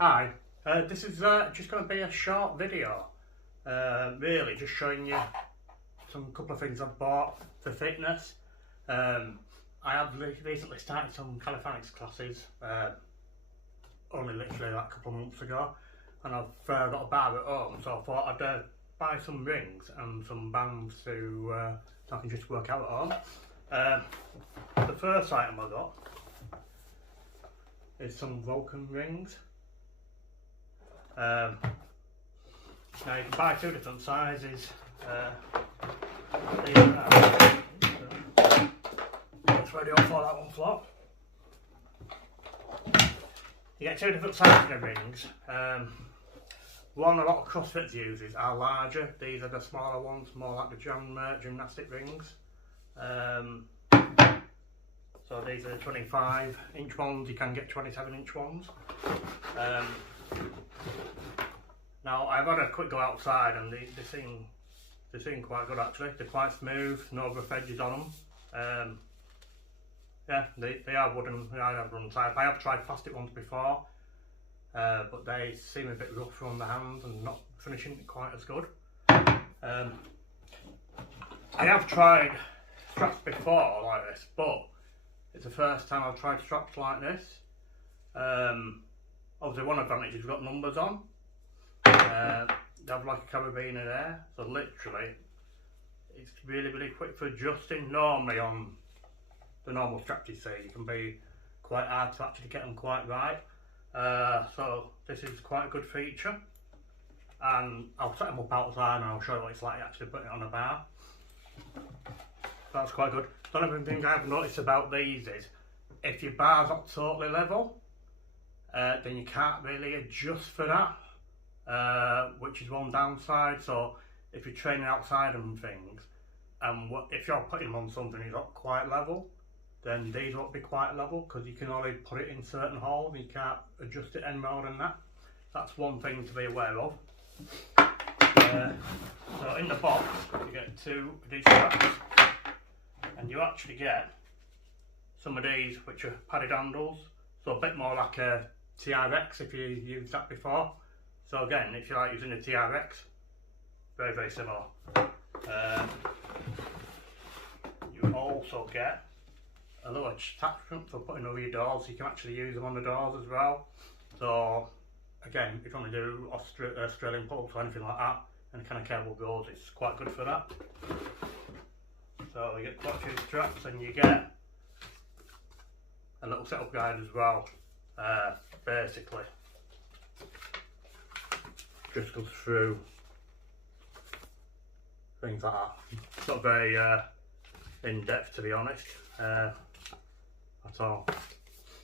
Hi, this is just going to be a short video, really just showing you some couple of things I've bought for fitness. I have recently started some calisthenics classes, only literally like a couple of months ago, and I've got a bar at home, so I thought I'd buy some rings and some bands so I can just work out at home. The first item I got is some Vulken rings. Now you can buy two different sizes. Let's ready up for that one flop. You get two different sizes of rings. One a lot of CrossFit uses are larger. These are the smaller ones, more like the gymnastic rings. So these are the 25-inch ones. You can get 27-inch ones. Now I've had a quick go outside and they seem quite good actually. They're quite smooth, no rough edges on them. Yeah, they are wooden. I have run type. I have tried plastic ones before, but they seem a bit rough on the hands and not finishing quite as good. I have tried straps before like this, but it's the first time I've tried straps like this. Obviously one advantage is you've got numbers on. They have like a carabiner there, so literally it's really quick for adjusting. Normally on the normal straps you see, it can be quite hard to actually get them quite right. So this is quite a good feature, and I'll set them up outside and I'll show you what it's like actually putting it on a bar. That's quite good. The only thing I've noticed about these is if your bar's not totally level, then you can't really adjust for that, which is one downside. So if you're training outside and things, and if you're putting them on something that's not quite level, then these won't be quite level because you can only put it in certain holes and you can't adjust it any more than that. That's one thing to be aware of. So in the box you get two of these straps, and you actually get some of these which are padded handles, so a bit more like a TRX if you used that before. So again, if you like using a TRX, very similar. You also get a little attachment for putting over your doors, so you can actually use them on the doors as well. So again, if you want to do Australian pull-ups or anything like that, and kind of cable doors, it's quite good for that. So you get quite a few straps, and you get a little setup guide as well. Basically just goes through things like that. It's not very in depth, to be honest, at all.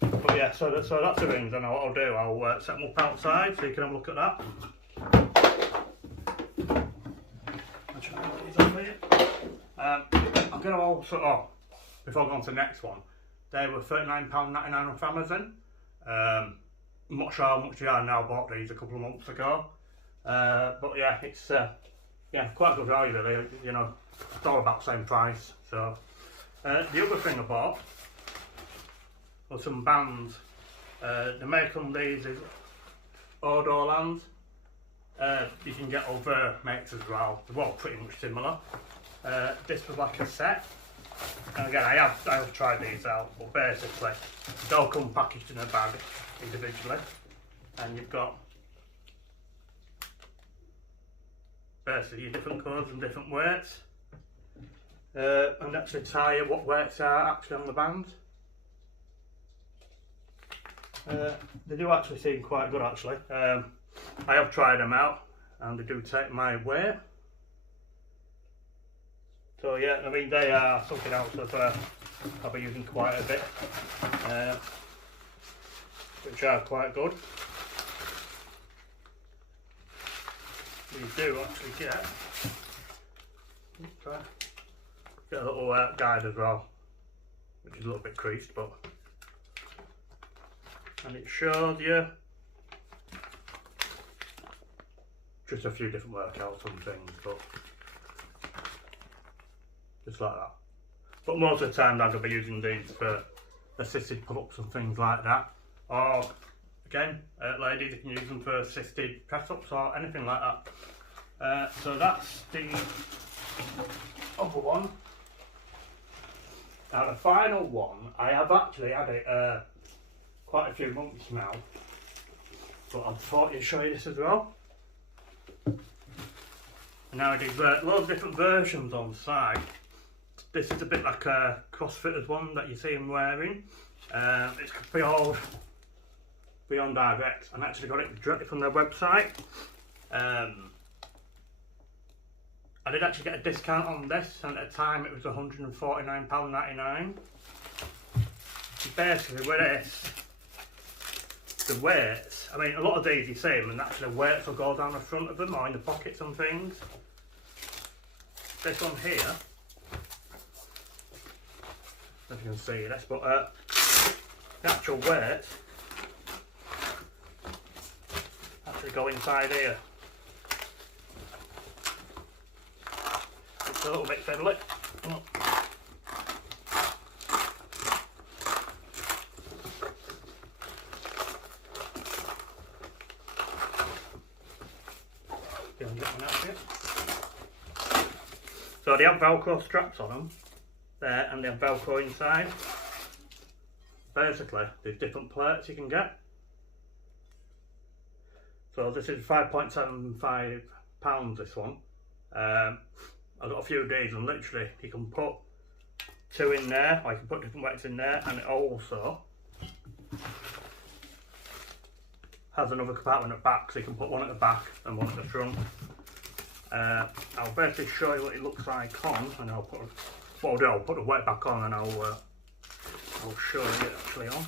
But yeah, so that's the rings, and what I'll do, I'll set them up outside so you can have a look at that. I'll try and put these on for you. I'm going to also, before I go on to the next one, they were £39.99 off Amazon. I'm not sure how much they are now. I bought these a couple of months ago, but yeah, it's quite a good value really. You know, it's all about the same price. So the other thing I bought was some bands. The make on these is Odolands. You can get other makes as well. They're all pretty much similar. This was like a set. And again, I have tried these out, but basically they all come packaged in a bag individually, and you've got basically your different colours and different weights, and actually tell you what weights are actually on the bands. They do actually seem quite good actually. I have tried them out and they do take my weight. So yeah, I mean they are something else that I'll be using quite a bit, which are quite good. You do actually get a little guide as well, which is a little bit creased, but, and it shows you just a few different workouts and things, but just like that. But most of the time I'm going to be using these for assisted pull-ups and things like that, or Again, ladies, you can use them for assisted press-ups or anything like that. So that's the other one. Now the final one, I have actually had it quite a few months now, but I thought I'd show you this as well. Now there's loads of different versions on the site. This is a bit like a CrossFitter's one that you see him wearing. It's called Beyond Direct. I actually got it directly from their website. I did actually get a discount on this, and at the time it was £149.99. Basically with this, the weights, I mean a lot of these you see them and actually the weights will go down the front of them or in the pockets and things. This one here, if you can see this, but the actual weight actually go inside here. It's a little bit fiddly. Oh. So they have Velcro straps on them there, and they have Velcro inside. Basically, there's different plates you can get. So this is £5.75, this one. I've got a few of these, and literally you can put 2 in there, or you can put different weights in there, and it also has another compartment at the back, so you can put one at the back and one at the front. I'll basically show you what it looks like on, and I'll put what I'll do, I'll put the weight back on, and I'll show you it actually on.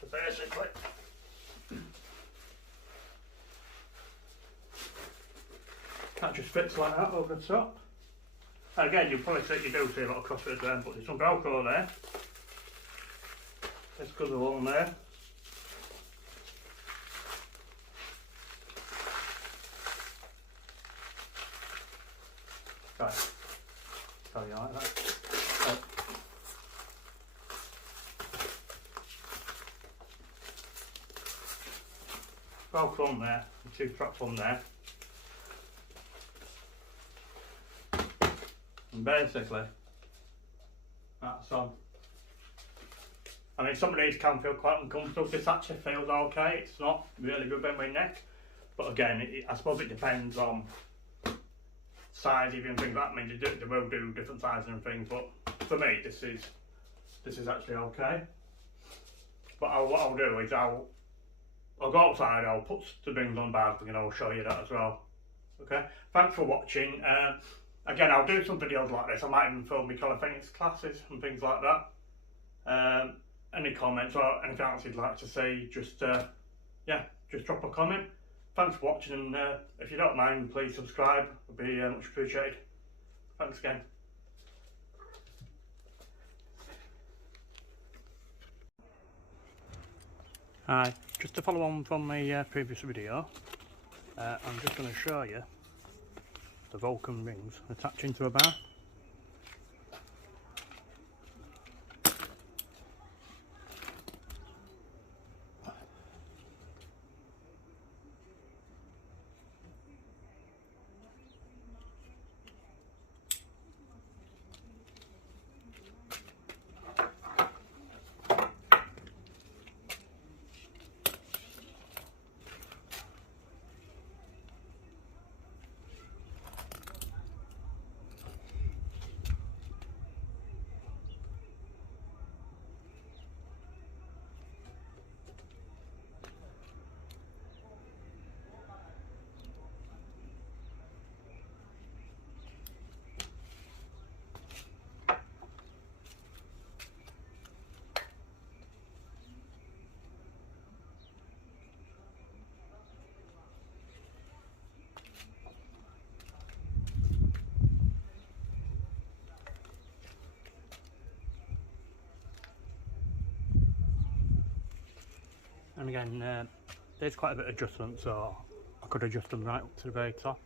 So basically, that just fits like that over the top. And again, you'll probably see, you do see a lot of CrossFitters there, but there's some Velcro there. This goes along there. Right, carry on like that. Right. Velcro on there, and 2 straps on there. And basically, that's on. I mean, some of these can feel quite uncomfortable. This actually feels okay. It's not really good in my neck, but again, I suppose it depends on size, even things like that. I mean, they will do different sizes and things, but for me, this is actually okay. But what I'll do is I'll go outside. I'll put the things on bars, and I'll show you that as well. Okay. Thanks for watching. Again, I'll do some videos like this. I might even film my calisthenics classes and things like that. Any comments or anything else you'd like to say, just drop a comment. Thanks for watching, and if you don't mind, please subscribe. It'd be much appreciated. Thanks again. Hi, just to follow on from the previous video, I'm just going to show you the Vulken rings attaching to a bar. And again, there's quite a bit of adjustment, so I could adjust them right up to the very top.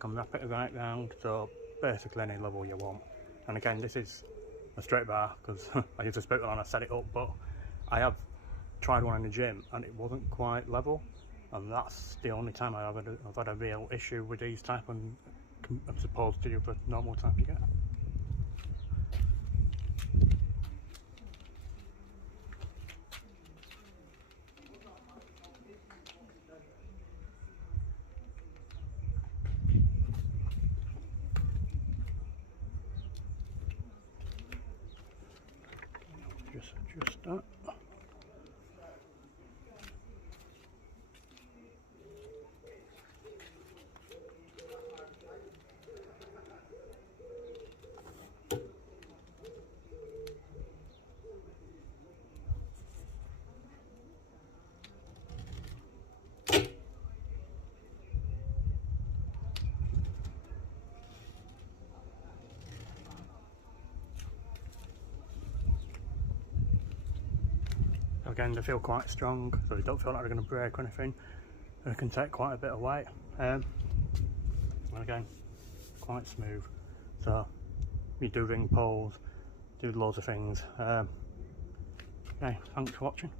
can wrap it right round, so basically any level you want. And again, this is a straight bar because I used a spoon and I set it up, but I have tried one in the gym and it wasn't quite level, and that's the only time I've had a real issue with these type and as opposed to the other normal type you get. Just adjust that. Again, they feel quite strong, so they don't feel like they're going to break or anything. They can take quite a bit of weight. And again, quite smooth. So you do ring pulls, do loads of things. Okay, thanks for watching.